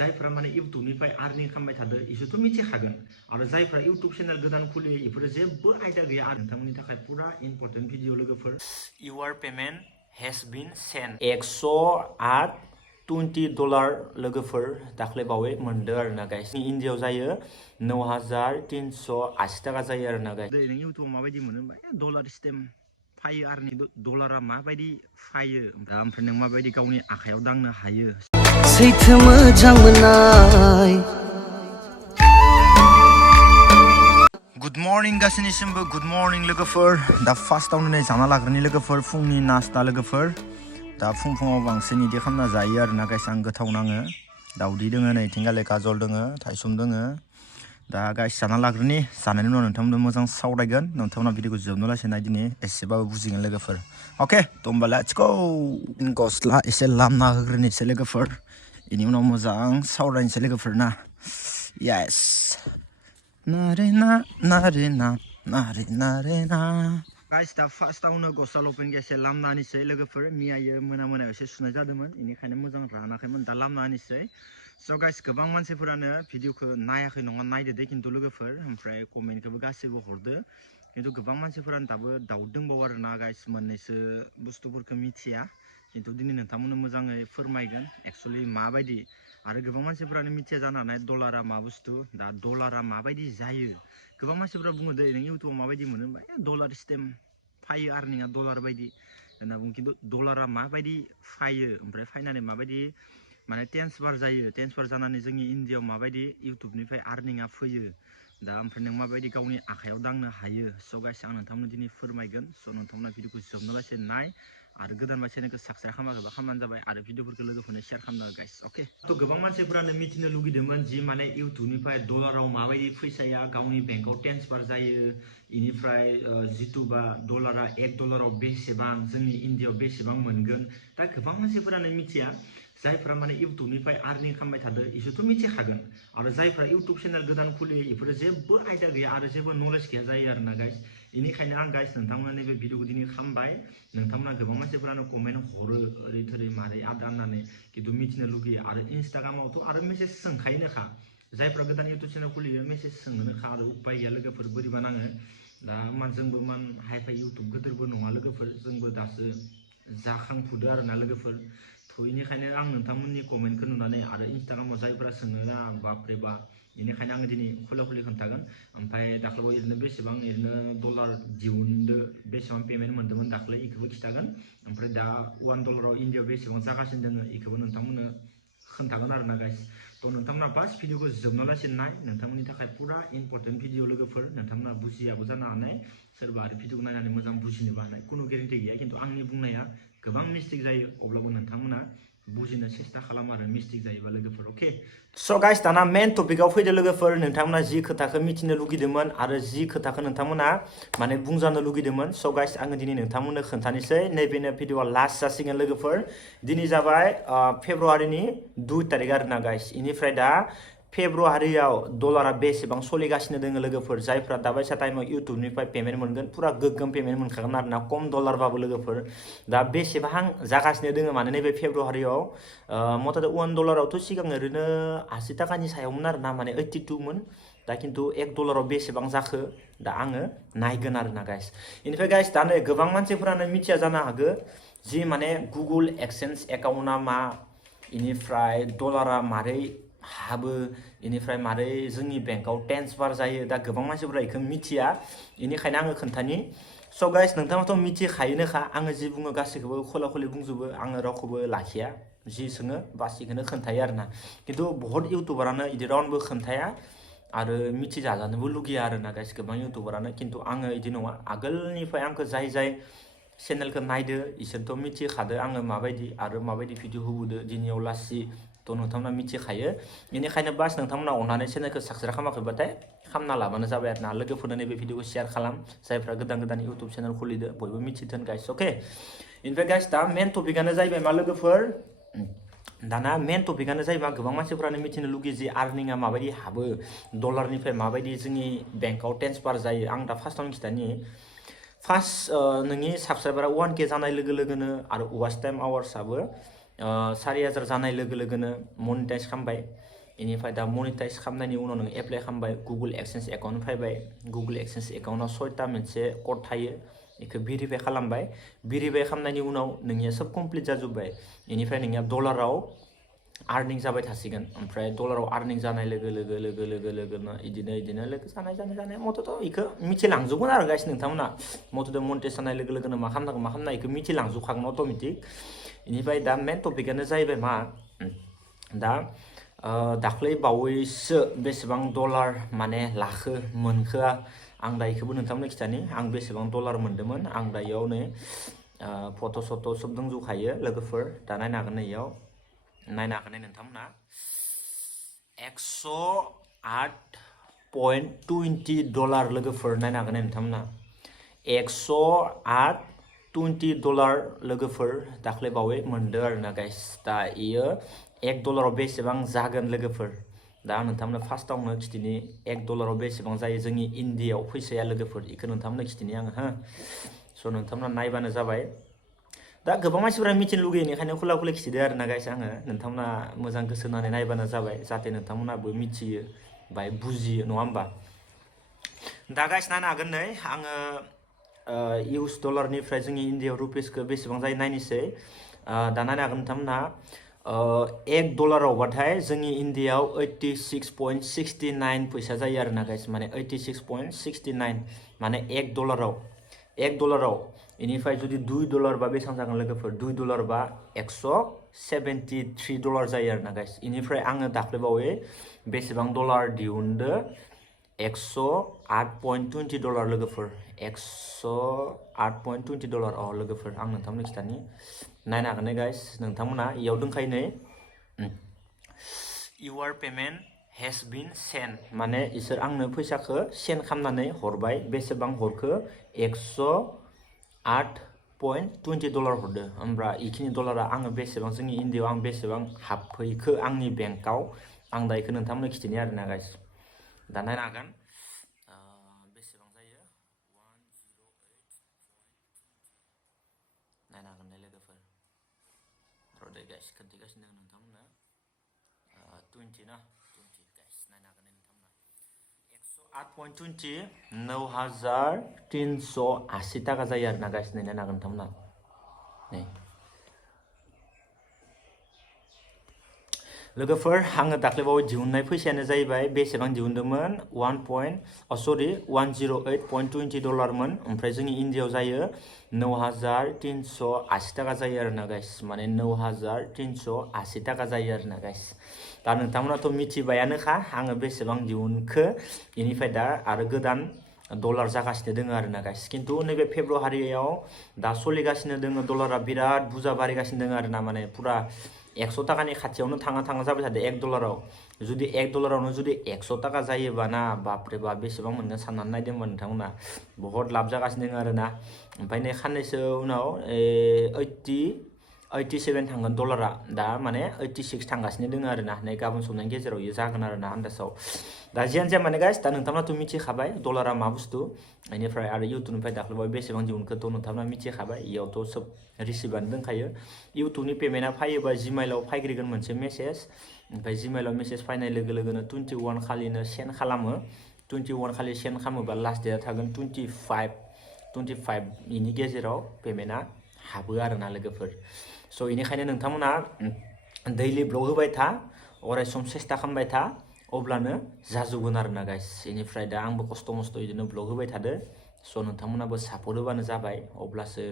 जायफ्रा माने इउटुबनिफ्राय आर्निं खालामबाय थादो इसोरथ' मिथिखागोन आरो जायफ्रा इउटुब चेनेल गोदान खुलियो इफोरो जेबो आयदा गैया आरो नोंथांमोननि थाखाय पुरा इम्पर्टेन्ट भिडिअ लोगोफोर इउर पेमेन्ट हेज बीन सेन्ड 108 $20 लोगोफोर दाख्लै बावै मोनदो आरो ना गाइस इन्डियायाव जायो 9380 टाका जायो आरो ना गाइस नों इउटुबाव माबायदि मोनो डलार सिस्टेम फायो आरो डलारा माबायदि फायो ओमफ्राय नों माबायदि गावनि आखायाव दांनो हायो सैथो मोजां मोननाय गुड मर्निं गासैनिसिमबो गुड मर्निं लोगोफोर दा फार्स्टआवनो नै जाना लाग्रोनि लोगोफोर फुंनि नास्ता लोगोफोर दा फुङाव बांसिन इदि खालामना जायो आरो ना गाइस आं गोथाव नाङो दाउदै दोङो नै थिंगाले गाजल दोङो थाइसुम दोङो दा गाइस जाना लाग्रोनि जानायनि उनाव नोंथांमोननो मोजां सावरायगोन नोंथांमोना भिडिअखौ जोबनो लासै नाय दिनै एसेबाबो बुजिगोन लोगोफोर अके थ' होमबा लेट्स गो गस्ला एसे लामना होग्रोनोसै लोगोफोर इनि उनाव मोजां सावरायनोसै लोगोफोर ना येस गाइस दा फार्स्टआवनो गस्ला लपेन एसे लामना होनोसै लोगोफोर मियायो मोनायाव एसे सुनाय जादोंमोन इनिखायनो मोजां रानाखैमोन दा लामना होनोसै स' गाइस गोबां मानसिफोरानो भिडिअखौ नायाखै नङा नायदो दे खिन्थु लोगोफोर ओमफ्राय कमेन्टखौबो गासैबो हरदो खिन्थु गोबां मानसिफोरानो दाबो दाउट दंबावो आरो ना गाइस मोननैसो बुस्थुफोरखौ मिथिया खिन्थु दिनै नोंथांमोननो मोजाङै फोरमायगोन एक्चुअलि माबायदि आरो गोबां मानसिफोरानो मिथिया जानो हानाय डलारा मा बुस्थु दा डलारा माबायदि जायो गोबां मानसिफोरा बुङो दे नों इउटुबाव माबायदि मोनो डलार सिस्टेम फायो आर्निंआ डलार बायदि होनना बुङो खिन्थु डलारा माबायदि फायो ओमफ्राय फायनानै माबायदि माने ट्रेन्सफार जायो ट्रेन्सफार जानानै जोंनि इन्डियायाव माबायदि इउटुबनिफ्राय आर्निंआ फैयो दा ओमफ्राय नों माबायदि गावनि आखायाव दांनो हायो स' गाइस आं नोंथांमोन दिनै फोरमायगोन स' नोंथांमोना भिडिअखौ जोबनो लासै नाय आरो गोदान चेनेलखौ साबस्क्राइब खालामाखैबा खालामबानो जाबाय आरो भिडिअफोरखौ लोगोफोरनो शेयार खालामना गाइस अके थ' गोबां मानसिफोरानो मिथिनो लुगैदोंमोन जि माने इउटुबनिफ्राय डलाराव माबायदि फैसाया गावनि बेंकआव ट्रेन्सफार जायो इनिफ्राय जिथुबा डलारा $1 बेसेबां जोंनि इन्डियायाव बेसेबां मोनगोन दा गोबां मानसिफोरानो मिथिया जायफ्रा माने इउटुबनिफ्राय आर्निं खालामबाय थादो इसोरथ' मिथिखागोन आरो जायफ्रा इउटुब चेनेल गोदान खुलियो इफोरो जेबो आयदा गैया आरो जेबो नलेज गैया जायो आरो ना गाइस इनिखायनो आं गाइस नोंथांमोना नैबे भिडिअखौ दिनै खालामबाय नोंथांमोना गोबां मानसिफोरानो कमेन्ट हरो ओरै थोरै मारै आदा होननानै खिन्थु मिथिनो लुगैयो आरो इन्स्टाग्रामावथ' आरो मेसेज सोंखायोनोखा जायफ्रा गोदान इउटुब चेनेल खुलियो मेसेज सोंनोखा आरो उपाय गैया लोगोफोर बोरैबा नाङो दा जोंबो हाइफाइ इउटुब गोदोरबो नङा लोगोफोर जोंबो दासो जाखांफुदो आरो ना लोगोफोर थ' इनिखायनो आं नोंथांमोननि कमेन्टखौ नुनानै आरो इन्स्टाग्रामाव जायफोरा सोङो ना बापरे बा बेनिखायनो आङो दिनै खुलि खोन्थागोन ओमफ्राय दाख्लैबो ओरैनो बेसेबां ओरैनो डलार दिहुनदो बेसेबां पेमेन्ट मोन्दोंमोन दाख्लै बेखौबो खिथागोन ओमफ्राय दा $1 इन्डियायाव बेसेबां जागासिनो दङ बेखौबो नोंथांमोननो खोन्थागोन आरो ना गाइस थ' नोंथांमोना बास भिडिअखौ जोबनो लासै नाय नोंथांमोननि थाखाय पुरा इम्पर्टेन्ट भिडिअ लोगोफोर नोंथांमोना बुजियाबो जानो हानाय सोरबा आरो भिडिअखौ नायनानै मोजां बुजिनोबो हानाय खुनु गेरेन्टि गैया खिन्थु आंनि बुंनाया गोबां मिस्टेक जायो अब्लाबो नोंथांमोना बुजिनो सेस्था खालाम आरो मिस्टेक जायोबा लोगोफोर अके स' गाइस दाना मेन टपिकआव फैदो लोगोफोर नोंथांमोना जि खोथाखौ मिथिनो लुगैदोंमोन आरो जि खोथाखौ नोंथांमोना माने बुंजानो लुगैदोंमोन स' गाइस आङो दिनै नोंथांमोननो खोन्थानोसै नैबेनो भिडिअआ लास्ट जासिगोन लोगोफोर दिनै जाबाय फेब्रुवारिनि 2 तारिख आरोना गाइस इनिफ्राय दा फेब्रुवारियाव डलारा बेसेबां सोलिगासिनो दङ लोगोफोर जायफ्रा दाबायसा टाइमाव इउटुबनिफ्राय पेमेन्ट मोनगोन पुरा गोग्गोम पेमेन्ट मोनखागोन आरोना खम डलारबाबो लोगोफोर दा बेसेबां जागासिनो दङ माने नैबे फेब्रुवारियाव मथाथे $1 सिगां ओरैनो 80 टाकानि सायावमोन आरोना माने 82 मोन दा खिन्थु $1 बेसेबां जाखो दा आङो नायगोन आरोना गाइस इनिफ्राय गाइस दा नै गोबां मानसिफोरानो मिथिया जानो हागौ जि माने गुगल एक्सचेन्ज एकाउन्टआ मा इनिफ्राय डलारा मारै हाबो इनिफ्राय मारै जोंनि बेंकआव ट्रेन्सफार जायो दा गोबां मानसिफोरा बेखौ मिथिया इनिखायनो आङो खोन्थानि स' गाइस नोंथाङाथ' मिथिखायोनोखा आङो जि बुङो गासैखौबो खला बुंजोबो आङो रावखौबो लाखिया जि सोङो बास बेखौनो खोन्थायो आरोना खिन्थु बहुत इउटुबारानो इदि रावनोबो खोन्थाया आरो मिथिजाजानोबो लुगैया आरोना गाइस गोबां इउटुबारानो खिन्थु आङो इदि नङा आगोलनिफ्राय आंखौ जाय चेनेलखौ नायदो इसोरथ' मिथिखादो आङो माबायदि आरो माबायदि भिडिअ होबोदो दिनैयाव लासि थ' नोंथांमोना मिथिखायो बेनिखायनो बास नोंथांमोना अननानै चेनेलखौ साबस्क्राइब खालामाखैबाथाय खालामना लाबानो जाबाय आरोना लोगोफोरनो नैबे भिडिअखौ शेयार खालाम जायफ्रा गोदान इउटुब चेनेल खुलिदो बयबो मिथिथों गाइस अके इनिफ्राय गाइस दा मेन टपिकआनो जाहैबाय मा लोगोफोर दाना मेन टपिकआनो जाहैबाय गोबां मानसिफोरानो मिथिनो लुगैयो जे आर्निंआ माबायदि हाबो डलारनिफ्राय माबायदि जोंनि बेंकआव ट्रेन्सफार जायो आं दा फार्स्टआवनो खिथानि फार्स्ट नोंनि साबस्क्राइबारा 1K जानाय लोगो लोगोनो आरो वाच टाइम आवार्सआबो 4000 जानाय लोगो लोगोनो मनिटाइज खालामबाय इनिफ्राय दा मनिटाइज खालामनायनि उनाव नों एप्लाइ खालामबाय गुगल एक्सेन्स एकाउन्ट फैबाय गुगल एक्सेन्स एकाउन्टआव 6टा मोनसे कड थायो बेखौ भेरिफाइ खालामबाय भेरिफाइ खालामनायनि उनाव नोंनिया सब कमप्लिट जाजोब्बाय इनिफ्राय नोंनिया डलाराव आर्निं जाबाय थासिगोन ओमफ्राय डलाराव आर्निं जानाय लोगोनो इदिनो लोगो जानाय मथ'थ' इखौ मिथिलांजोबगोन आरो गाइस नोंथांमोना मथ'थ' मनिटाइज जानाय लोगोनो मा खालामनांगौ इखौ मिथिलांजोबखागोन अट'मेटिक इनिफ्राय दा मेन टपिकआनो जाहैबाय मा दा दाख्लै बावैसो बेसेबां डलार माने लाखो मोनखो आं दा इखौबो नोंथांमोननो खिथानि आं बेसेबां डलार मोनदोंमोन आं दा इयाव नै फट' सट' सब दंजोबखायो लोगोफोर दा नायनो हागोन नै इयाव नायनो हागोन नोंथांमोना 108.20 डलार लोगोफोर नायनो हागोन नोंथांमोना 108.20 डलार लोगोफोर दाख्लै बावै मोनदों आरोना गाइस दा इयो 1 डलाराव बेसेबां जागोन लोगोफोर दा नोंथांमोननो फार्स्टआवनो खिथिनि 1 डलाराव बेसेबां जायो जोंनि इन्डियायाव फैसाया लोगोफोर इखौ नोंथांमोननो खिथिनि आङो हो स' नोंथांमोना नायबानो जाबाय दा गोबां मानसिफोरा मिथिनो लुगैयो बेनिखायनो खुला खिथिदो आरोना गाइस आङो नोंथांमोना मोजां गोसो होनानै नायबानो जाबाय जाहाथे नोंथांमोनाबो मिथियो बाय बुजियो नङा होमबा दा गाइस नायनो हागोन नै आङो इउएस डलारनिफ्राय जोंनि इन्डियायाव रुपिसखौ बेसेबां जायो नायनोसै दा नायनो हागोन नोंथांमोना 1 डलारावबाथाय जोंनि इन्डियायाव 86.69 फैसा जायो आरोना गाइस माने 86.69 माने 1 डलाराव इनिफ्राय जुदि 2 डलार बा बेसेबां जागोन लोगोफोर 2 डलार बा 173 डलार जायो आरोना गाइस इनिफ्राय आङो दाख्लैबावै बेसेबां डलार दिहुनदो 108.20 डलार लोगोफोर 108.20 डलार लोगोफोर आं नोंथांमोननो खिथानि नायनो हागोन गाइस नोंथांमोना इयाव दंखायो नै इउआर पेमेन्ट हेज बिन सेन्ड माने इसोर आंनो फैसाखौ सेन्ड खालामनानै हरबाय बेसेबां हरखो 108.20 डलार हरदो होमब्ला इखिनि डलारा आङो बेसेबां जोंनि इन्डियायाव आं बेसेबां हाबफैखो आंनि बेंकआव आं दा इखौ नोंथांमोननो खिथानि आरोना गाइस दा नायनो हागोन बेसेबां जायो 108 नायनो हागोन नै लोगोफोर र'दै गाइस खोन्थिगासिनो दं नोंथांमोननो 20 ना 20 गाइस नायनो हागोन नोंथांमोना 108.20 9380 टाका जायो आरोना गाइस नै नायनो हागोन नोंथांमोना नै लोगोफोर आङो दाख्लैबावै दिहुननाय फैसायानो जाहैबाय बेसेबां दिहुनदोंमोन 108.20 डलारमोन ओमफ्राय जोंनि इन्डियायाव जायो 9380 टाका जायो आरोना गाइस माने 9380 टाका जायो आरोना गाइस दा नोंथांमोनाथ' मिथिबायानोखा आङो बेसेबां दिहुनखो इनिफ्राय दा आरो गोदान डलार जागासिनो दोङो आरोना गाइस खिन्थु नैबे फेब्रुवारियाव दा सोलिगासिनो दोङो डलारा बिराद बुरजा बारायगासिनो दोङो आरोना माने पुरा 100 टाकानि खाथियावनो थाङा जाबाय थादो 1 डलाराव जुदि 1 डलारावनो जुदि 100 टाका जायोबा ना बापरे बाप बेसेबां मोनगोन साननानै नायदोंमोन नोंथांमोना बहुत लाब जागासिनो दङ आरोना ओमफ्राय नै खाननैसो उनाव 87 थांगोन डलारा दा माने 86 थांगासिनो दङ आरोना नै गाबोन समनायनि गेजेराव इयो जागोन आरोना आन्दासाव दा जियानो जाया माने गाइस दा नोंथांमोनाथ' मिथिखाबाय डलारा मा बुस्थु बेनिफ्राय आरो इउटुबनिफ्राय दाख्लैबावै बेसेबां दिहुनखोथ' नोंथांमोना मिथिखाबाय इयावथ' सब रिसिभानो दंखायो इउटुबनि पेमेन्टआ फैयोबा जिमेइलाव फैग्रोगोन मोनसे मेसेज ओमफ्राय जिमेइलाव मेसेज फैनाय लोगो लोगोनो 21 खालिनो सेन्ड खालामो 21 खालि सेन्ड खालामोबा लास्ट डेटआ थागोन 25 इनि गेजेराव पेमेन्टआ हाबो आरोना लोगोफोर स' इनिखायनो नोंथांमोना दैलि ब्लग होबाय था अराय सम सेस्था खालामबाय था अब्लानो जाजोबगोन आरोना गाइस इनिफ्राय दा आंबो खस्थ' मस्थ' बिदिनो ब्लग होबाय थादो स' नोंथांमोनाबो सापर्ट होबानो जाबाय अब्लासो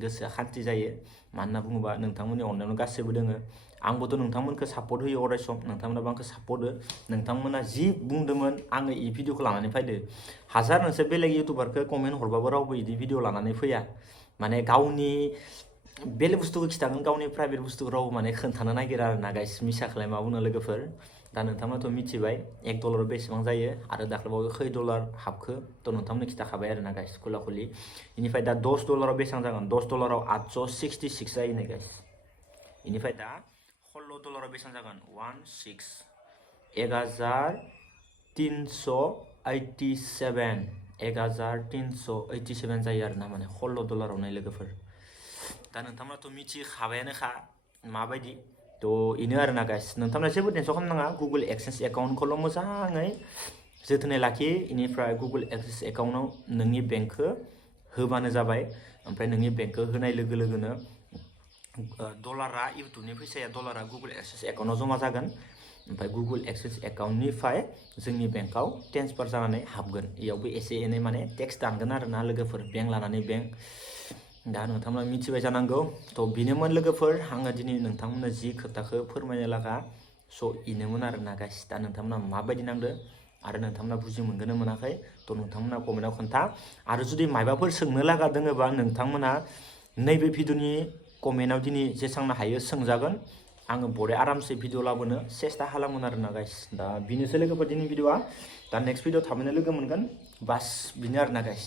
गोसोआ खान्थि जायो मानो होनना बुङोबा नोंथांमोननि अननायावनो गासैबो दोङो आंबोथ' नोंथांमोनखौ सापर्ट होयो अराय सम नोंथांमोनाबो आंखौ सापर्ट हो नोंथांमोना जि बुंदोंमोन आङो इ भिडिअखौ लानानै फैदो हाजार नोंसोर बेलेग इउटुबारखौ कमेन्ट हरबाबो रावबो इदि भिडिअ लानानै फैया माने गावनि बेलेग बुस्थुखौ खिथागोन गावनि प्राइभेट बुस्थुखौ रावबो माने खोन्थानो नागिरा आरोना गाइस मिसाखौलाय मा बुंनो लोगोफोर दा नोंथांमोनाथ' मिथिबाय 1 डलाराव बेसेबां जायो आरो दाख्लैबावै खै डलार हाबखो थ' नोंथांमोननो खिथाखाबाय आरोना गाइस खुला खुलि बेनिफ्राय दा 10 डलाराव बेसेबां जागोन 10 डलाराव 866 जायो नै गाइस बेनिफ्राय दा 16 डलाराव बेसेबां जागोन 1387 जायो आरोना माने 16 डलाराव नाय लोगोफोर दा नोंथांमोनाथ' मिथिखाबायानोखा माबायदि थ' इनो आरोना गाइस नोंथांमोना जेबो टेनसन खालामनाङा गुगल एक्सेस एकाउन्टखौल' मोजाङै जोथोनै लाखि इनिफ्राय गुगल एक्सेस एकाउन्टआव नोंनि बेंकखौ होबानो जाबाय ओमफ्राय नोंनि बेंकखौ होनाय लोगो लोगोनो डलारा इउटुबनि फैसाया डलारा गुगल एक्सेस एकाउन्टआव जमा जागोन ओमफ्राय गुगल एक्सेस एकाउन्टनिफ्राय जोंनि बेंकआव ट्रेन्सफार जानानै हाबगोन इयावबो एसे एनै माने टेक्स दानगोन आरोना लोगोफोर बेंक लानानै बेंक दा नोंथांमोना मिथिबाय जानांगौ थ' बेनोमोन लोगोफोर आङो दिनै नोंथांमोननो जि खोथाखौ फोरमायनो लागा स' इनोमोन आरोना गाइस दा नोंथांमोना माबायदि नांदो आरो नोंथांमोना बुजि मोनगोन मोनाखै थ' नोंथांमोना कमेन्टआव खोन्था आरो जुदि मायबाफोर सोंनो लागा दोङोबा नोंथांमोना नैबे भिडिअनि कमेन्टआव दिनै जेसांनो हायो सोंजागोन आङो बरे आरामसे भिडिअ लाबोनो सेस्था खालामगोन आरोना गाइस दा बेनोसै लोगोफोर दिनै भिडिअआ दा नेक्स्ट भिडिअ थाबैनो लोगो मोनगोन बास बेनो आरोना गाइस